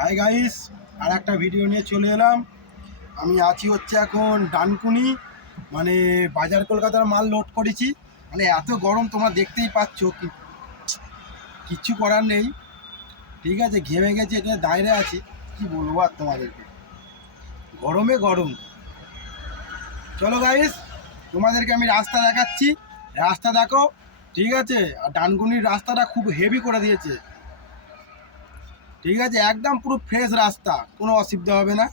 Hi guys, আর একটা video নিয়ে চলে এলাম। আমি আছি হচ্ছে এখন ডানকুনি, মানে বাজার কলকাতার মাল লোড করেছি। মানে এত গরম তোমরা দেখতেই পাচ্ছ, কিচ্ছু করার নেই। ঠিক আছে, ঘেমে গেছি, এখানে দাঁড়িয়ে আছি। কি বলবো আর তোমাদেরকে, গরমে গরম। চলো গাইস, তোমাদেরকে আমি রাস্তা দেখাচ্ছি, রাস্তা দেখো। ঠিক আছে, আর ডানকুনির রাস্তাটা খুব হেভি করে দিয়েছে। ঠিক আছে, একদম পুরো ফ্রেশ রাস্তা, কোনো অসুবিধা হবে না।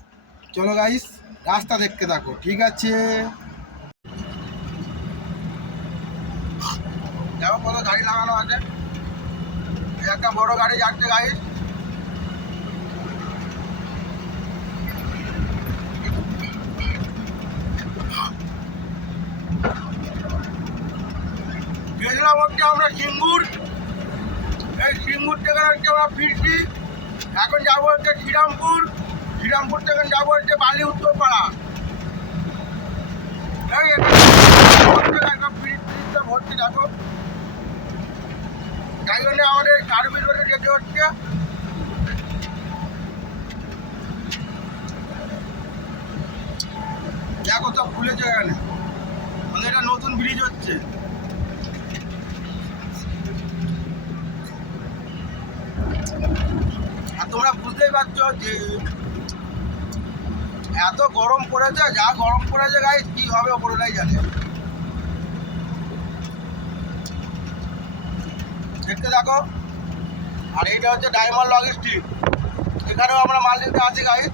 চলো গাইস, রাস্তা দেখতে থাকো। ঠিক আছে, দেখো কত গাড়ি লাগানো আছে। একটা বড় গাড়ি যাচ্ছে গাইস। গেছিলাম হচ্ছে আমরা সিঙ্গুর। এই সিঙ্গুর থেকে হচ্ছে আমরা ফিরছি। এখন যাবো হচ্ছে শ্রীরামপুর। শ্রীরামপুর থেকে যাবো হচ্ছে বালি উত্তরপাড়া। এই একদম ফিরিতে ভর্তি দেখো। তাই জন্য আমাদের সার্ভিস রোডে যেতে হচ্ছে। দেখো সব খুলেছে এখানে, মানে এটা নতুন ব্রিজ হচ্ছে। আর তোমরা বুঝতেই পারছো যে এত গরম পড়েছে, যা গরম পড়েছে গাইস, কি হবে ওপরটাই জানে। দেখতে দেখো। আর এইটা হচ্ছে ডায়মন্ড লজিস্টিক, এখানেও আমরা মাল নিতে আছি গাইস।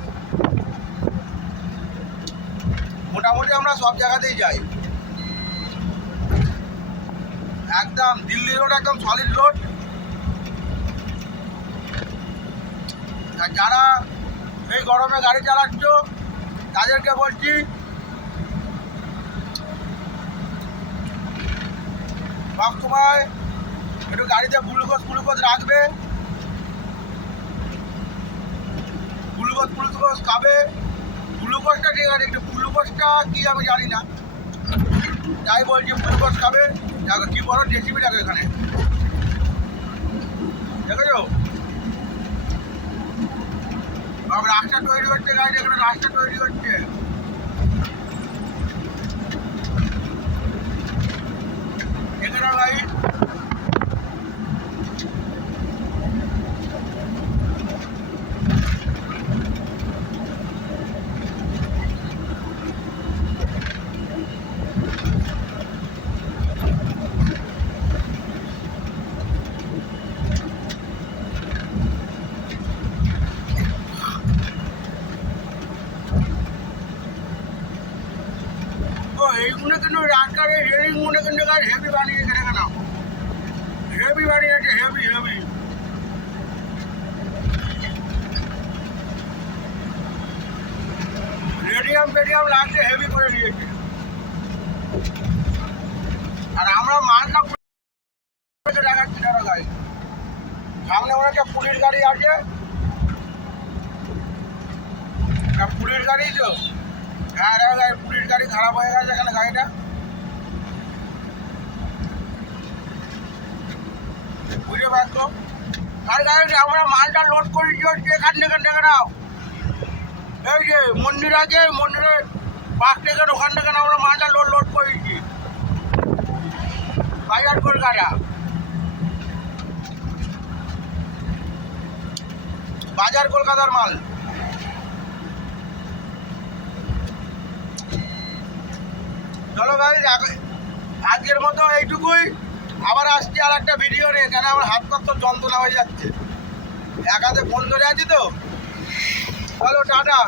মোটামুটি আমরা সব জায়গাতেই যাই। একদম দিল্লি রোড, একদম সলিড রোড। আর যারা এই গরমে গাড়ি চালাচ্ছ তাদেরকে বলছি, সব সময় একটু গাড়িতে গ্লুকোজ রাখবে, গ্লুকোজ খাবে। গ্লুকোজটা ঠিক আছে, একটু গ্লুকোজটা কি আমি জানি না, তাই বলছি গ্লুকোজ খাবে। দেখো কি বড় জেসিবি দেখো এখানে, দেখেছো? রাস্তা তৈরি হচ্ছে গাড়ি, এখানে রাস্তা তৈরি হচ্ছে। এখানে গাড়ি এইগুলো কিন্তু রাস্তার এই রেলিংগুলো কিন্তু গাড়ি হেভি বানিয়েছে, দেখে নাও, হেভি বানিয়েছে, হেভি হেভি। রেডিয়াম লাগছে, হেভি করে দিয়েছে। আর আমরা মালটা দেখাচ্ছি দাদা গাড়ি, সামনে অনেকটা পুলিশ গাড়ি আছে। পুলিশ গাড়ি তো, হ্যাঁ দাদা, পুলিশ গাড়ি খারাপ হয়ে গেছে এখানে গাড়িটা, বুঝতে পারছো? আর গাড়ি আমরা মালটা লোড করেছি হচ্ছে এখান থেকে, দেখে নাও। এই যে মন্দির আছে, মন্দিরের পাশ থেকে ওখান থেকে আমরা মালটা লোড করেছি বাজার কলকাতা, বাজার কলকাতার মাল। চলো ভাই, আজকের মতো এইটুকুই। আবার আসছি আর একটা ভিডিও নিয়ে, কেন আমার হাত পাত তো যন্ত্রণা হয়ে যাচ্ছে, এক হাতে ফোন ধরে আছি তো। চলো টাটা।